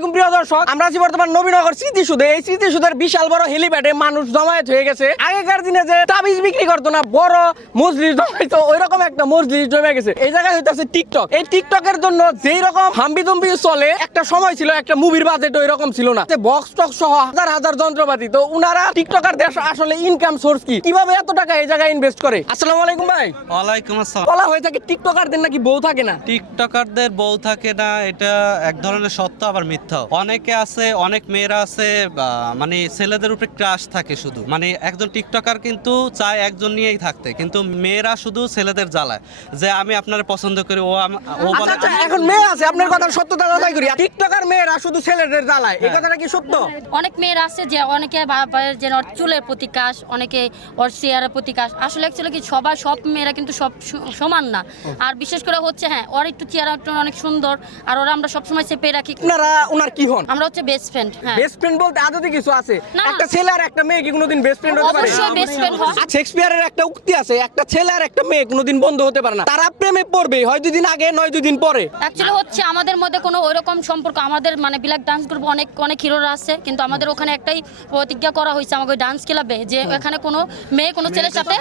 আলাইকুম প্রিয় দর্শক। আমরা আছি বর্তমান নবীনগর স্মৃতিসুদে এই স্মৃতিসুদের বিশাল বড় হেলিপ্যাডে মানুষ জমায়েত হয়ে গেছে। আগেকার দিনে যে তাবিজ বিক্রি করতো না বড় মজলিস জমাইতো ওই রকম একটা মজলিস জমে গেছে। এই জায়গায় হইতেছে টিকটক। এই টিকটকের জন্য যেই রকম হাম্বি তুম্বি চলে একটা সময় ছিল একটা মুভির বাজেট ওই রকম ছিল না। বক্স টক সহ হাজার হাজার যন্ত্রপাতি। তো উনারা টিকটকার দেশ আসলে ইনকাম সোর্স কি? কীভাবে এত টাকা এই জায়গায় ইনভেস্ট করে? আসসালামু আলাইকুম ভাই। ওয়ালাইকুম আসসালাম। বলা হয়ে থাকে টিকটকারদের নাকি বউ থাকে না? টিকটকারদের বউ থাকে না এটা এক ধরনের সত্য আবার মিথ্যাও অনেকে আছে অনেক মেয়েরা আছে মানে ছেলেদের উপরে ক্রাশ থাকে শুধু। মানে একজন টিকটকার কিন্তু চায় একজন নিয়েই থাকতে কিন্তু মেয়েরা শুধু ছেলেদের জ্বালায়। যে আমি আপনার পছন্দ করি ও ও আচ্ছা বলে আচ্ছা এখন মেয়ে আছে আপনার কথা সত্যতা যাচাই করি। টিকটকার মেয়েরা শুধু ছেলেদের জ্বালায় এই কথাটা কি সত্য? অনেক মেয়েরা আছে যে অনেকে যে চুলের প্রতিকাশ অনেকে ওর চেয়ারের প্রতিকাশ আসলে অ্যাকচুয়ালি কি সবার সব মেয়েরা কিন্তু সব সমান না। আর বিশেষ করে হচ্ছে হ্যাঁ ওর একটু চেয়ার অনেক সুন্দর আর ওরা আমরা সবসময় চেপে রাখি। আপনারা ওনার কি হন? আমরা হচ্ছে বেস্ট ফ্রেন্ড হ্যাঁ। বেস্ট ফ্রেন্ড বলতে আদতে কিছু আছে। একটা ছেলে আর একটা মেয়ে কি কোনোদিন বেস্ট ফ্রেন্ড হতে পারে? অবশ্যই হয়। শেক্সপিয়ারের একটা উক্তি আছে একটা ছেলে আর একটা মেয়ে কোনোদিন বন্ধু হতে পারে না। তারা প্রেমে পড়বে হয় দুদিন আগে নয় দুদিন পরে। অ্যাকচুয়ালি হচ্ছে আমাদের মধ্যে কোনো ওইরকম সম্পর্ক আমাদের মানে ব্ল্যাক ডান্স গ্রুপ অনেক অনেক হিরোরা আছে কিন্তু আমাদের ওখানে একটাই প্রতিজ্ঞা করা হয়েছে আমাকে ডান্স ক্লাবে যে এখানে কোনো মেয়ে কোনো ছেলের সাথে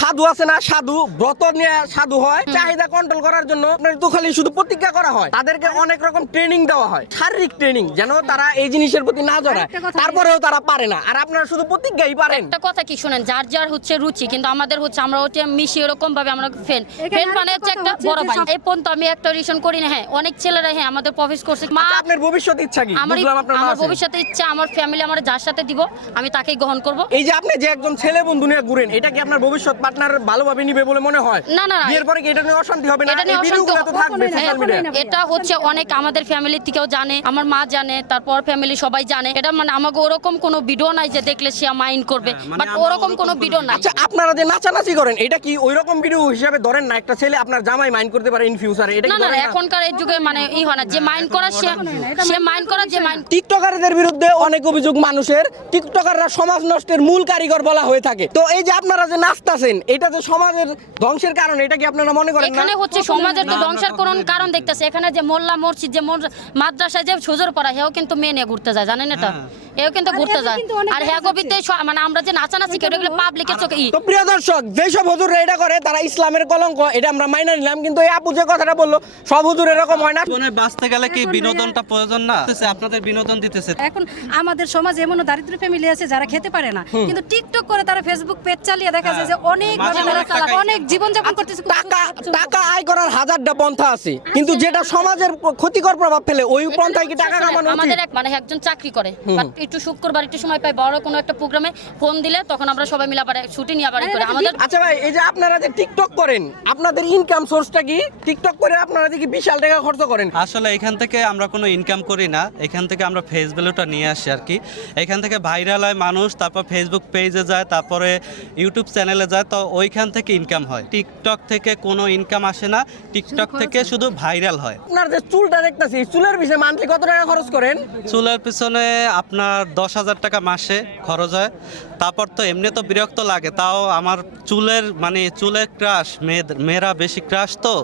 সাধু আছে না সাধু ব্রত নিয়ে সাধু হয় চাহিদা কন্ট্রোল করার জন্য আপনার তো খালি শুধু প্রতিজ্ঞা করা হয়। তাদেরকে অনেক রকম ট্রেনিং দেওয়া হয়। শারীরিক ট্রেনিং যেন তারা এই জিনিসের প্রতি না জড়ায়। তারপরেও তারা পারে না। আর আপনারা শুধু প্রতিজ্ঞাই পারেন। একটা কথা কি শুনেন যার যার হচ্ছে রুচি কিন্তু আমাদের হচ্ছে আমরা ওটা মিশি এরকম ভাবে আমরা ফ্রেন ফ্রেন মানে হচ্ছে একটা বড় ভাই। এই পর্যন্ত আমি একটা রিলেশন করি না হ্যাঁ অনেক ছেলেরা হ্যাঁ আমাদের প্রফেস করছে। মা আচ্ছা, আপনার ভবিষ্যৎ ইচ্ছা কি? আমার মা আমার আছে। ভবিষ্যতে ইচ্ছা আমার ফ্যামিলি আমার যার সাথে দিব আমি তাকেই গ্রহণ করব। এই যে আপনি যে একজন ছেলে বন্ধু নিয়ে ঘুরেন এটা কি আপনার ভবিষ্যৎ পার্টনার ভালোভাবে নিবে বলে মনে হয়? না, না, না। বিয়ের পরে কি এটা নিয়ে অশান্তি হবে না? এটা নিয়ে অশান্তি থাকবে সোশ্যাল মিডিয়ায় এটা হচ্ছে অনেক আমাদের ফ্যামিলি থেকেও জানে আমার মা জানে তারপর ফ্যামিলি সবাই জানে। এটা মানে আমাকে ওরকম কোনো ভিডিও নাই যে দেখলে সে মাইন্ড করবে। মানে বাট ওরকম কোনো ভিডিও নাই। আচ্ছা আপনারা যে নাচানাচি করেন এটা কি ওই রকম ভিডিও হিসাবে ধরেন না একটা ছেলে আপনার জামাই মাইন্ড করতে পারে ইন ফিউচারে এটা না কি না না? এখনকার এই যুগে মানে ই হয় না যে মাইন্ড করা সে সে মাইন্ড করা যে মাইন্ড টিকটকারদের বিরুদ্ধে অনেক অভিযোগ মানুষের টিকটকাররা সমাজ নষ্টের মূল কারিগর বলা হয়ে থাকে। তো এই যে আপনারা যে নাচতাছেন এটা যে সমাজের ধ্বংসের কারণ এটা কি আপনারা মনে করেন না? এখানে হচ্ছে সমাজের তো ধ্বংসের কোন কারণ দেখতেছে। এখানে যে মোল্লা মসজিদ যে মোর- মাদ্রাসায় যে সুজোর পড়া হেও কিন্তু মেয়ে নিয়ে ঘুরতে যায় জানেন এটা? এও কিন্তু ঘুরতে যায়। আর হ্যাঁ কবিতে মানে আমরা যে নাচানাচি করি এগুলো পাবলিকের চোখে তো প্রিয় দর্শক যেসব হুজুররা এটা করে তারা ইসলামের কলঙ্ক এটা আমরা মাইনা নিলাম। কিন্তু এই আপু যে কথাটা বলল সব হুজুর এরকম হয় না। জীবনে বাঁচতে গেলে কি বিনোদনটা প্রয়োজন না? আপনাদের বিনোদন দিতেছে। এখন আমাদের সমাজ এমন দারিদ্র ফ্যামিলি আছে যারা খেতে পারে না। কিন্তু টিকটক করে তারা ফেসবুক পেজ চালিয়ে দেখা যায় যে অনেক অনেক জীবন যাপন করতেছে টাকা টাকা আয় করার হাজারটা পন্থা আছে। কিন্তু যেটা সমাজের ক্ষতিকর প্রভাব ফেলে ওই কি টাকা কামানো আমাদের এক মানে একজন চাকরি করে। বাট একটু শুক্রবার একটু সময় পাই বড় কোনো একটা প্রোগ্রামে ফোন দিলে তখন আমরা সবাই মিলে আবার ছুটি নিয়ে আবার করে। আমাদের আচ্ছা ভাই এই যে আপনারা যে টিকটক করেন আপনাদের ইনকাম সোর্সটা কি? টিকটক করে আপনারা দেখি বিশাল টাকা খরচ করেন? আসলে এখান থেকে আমরা কোনো ইনকাম করি না। এখান থেকে আমরা ফেস ভ্যালুটা নিয়ে আসি আর কি। এখান থেকে ভাইরাল হয় মানুষ তারপর ফেসবুক পেজে যায় তারপরে ইউটিউব চ্যানেলে যায় তো ওইখান থেকে ইনকাম হয়। টিকটক থেকে কোনো ইনকাম আসে না। টিকটক থেকে শুধু ভাইরাল হয়। আপনার যে চুলটা দেখতেছি চুলের বিষয়ে মান্থলি কত টাকা খরচ করেন? চুলের পিছনে আপনার দশ হাজার টাকা মাসে খরচ হয়। তারপর তো এমনি তো বিরক্ত লাগে তাও আমার চুলের মানে চুলের ক্রাশ মেয়েদের মেয়েরা বেশি ক্রাশ তো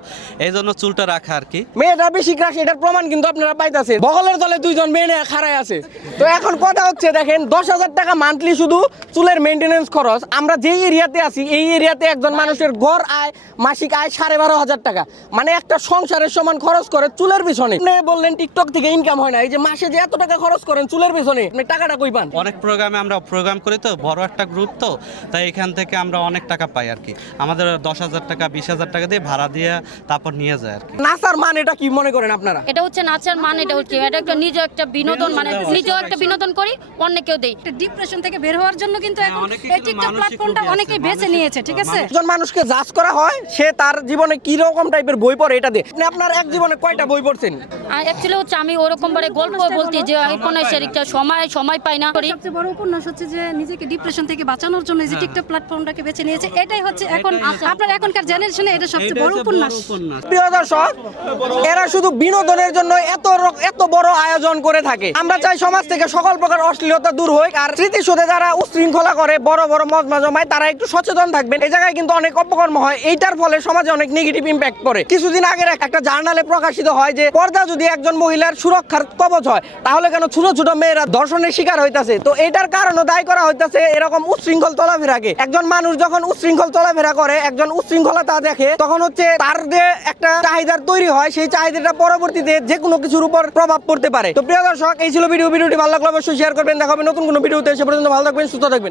এই জন্য চুলটা রাখা আর কি। মেয়েটা বেশি ক্রাশ এটার প্রমাণ কিন্তু আপনারা পাইতেছেন। বগলের দলে দুইজন মেয়ে খাড়ায় আছে। তো এখন কথা হচ্ছে দেখেন দশ হাজার টাকা মান্থলি শুধু চুলের মেনটেনেন্স খরচ। আমরা যেই এরিয়াতে আছি এই এরিয়াতে একজন মানুষের গড় আয় মাসিক আয় সাড়ে বারো হাজার টাকা। মানে একটা সংসারের সমান খরচ করে চুলের পিছনে। বললেন টিকটক থেকে ইনকাম হয় না। এই যে মাসে যে এত টাকা খরচ করেন চুলের পিছনে আপনি টাকাটা কই পান? অনেক প্রোগ্রামে আমরা প্রোগ্রাম করি তো বড় একটা গ্রুপ তো তাই এখান থেকে আমরা অনেক টাকা পাই আর কি। আমাদের দশ হাজার টাকা বিশ হাজার টাকা দিয়ে ভাড়া দিয়ে তারপর নিয়ে যায় আর কি। নাসার মান এটা কি মনে করেন আপনারা? এটা হচ্ছে নাচার মান এটা হচ্ছে এটা একটা নিজে একটা বিনোদন মানে নিজেও একটা বিনোদন করি অন্যকেও দেই। ডিপ্রেশন থেকে বের হওয়ার জন্য কিন্তু এখন অনেকেই এই টিকটক প্ল্যাটফর্মটা অনেকেই বেছে নিয়েছে ঠিক আছে? একজন মানুষকে জাজ করা হয় সে তার জীবনে কি রকম টাইপের বই পড়ে এটা দিয়ে আপনি আপনার এক জীবনে কয়টা বই পড়ছেন? অ্যাকচুয়ালি হচ্ছে আমি ওরকম বারে গল্প বলতে যে উপন্যাসের একটা সময় সময় পাই না সবচেয়ে বড় উপন্যাস হচ্ছে যে নিজেকে ডিপ্রেশন থেকে বাঁচানোর জন্য এই যে টিকটক প্ল্যাটফর্মটাকে বেছে নিয়েছে এটাই হচ্ছে এখন আপনার এখনকার জেনারেশনে এটা সবচেয়ে বড় উপন্যাস। প্রিয় দর্শক এরা শুধু বিনোদনের জন্য এত এত বড় আয়োজন করে থাকে। আমরা চাই সমাজ থেকে সকল প্রকার অশ্লীলতা দূর হোক আর স্মৃতিসৌধে যারা উশৃঙ্খলা করে বড় বড় মজমা জমায় তারা একটু সচেতন থাকবেন। এই জায়গায় কিন্তু অনেক অপকর্ম হয় এইটার ফলে সমাজে অনেক নেগেটিভ ইম্প্যাক্ট পড়ে। কিছুদিন আগের একটা জার্নালে প্রকাশিত হয় যে পর্দা যদি একজন মহিলার সুরক্ষার কবচ হয়। তাহলে কেন ছোট ছোট মেয়েরা ধর্ষণের শিকার হইতাছে? তো এটার কারণে দায়ী করা হইতাছে এরকম উচ্ছৃঙ্খল চলাফেরাকে। একজন মানুষ যখন উচ্ছৃঙ্খল চলাফেরা করে, একজন উচ্ছৃঙ্খলতা দেখে, তখন হচ্ছে তার যে একটা চাহিদার তৈরি হয়, সেই চাহিদাটা পরবর্তীতে যে কোনো কিছুর উপর প্রভাব পড়তে পারে। তো প্রিয় দর্শক, এই ছিল ভিডিও। ভিডিওটি ভালো লাগলে অবশ্যই শেয়ার করবেন, দেখা হবে নতুন কোনো ভিডিওতে। সে পর্যন্ত ভালো থাকবেন, সুস্থ থাকবেন।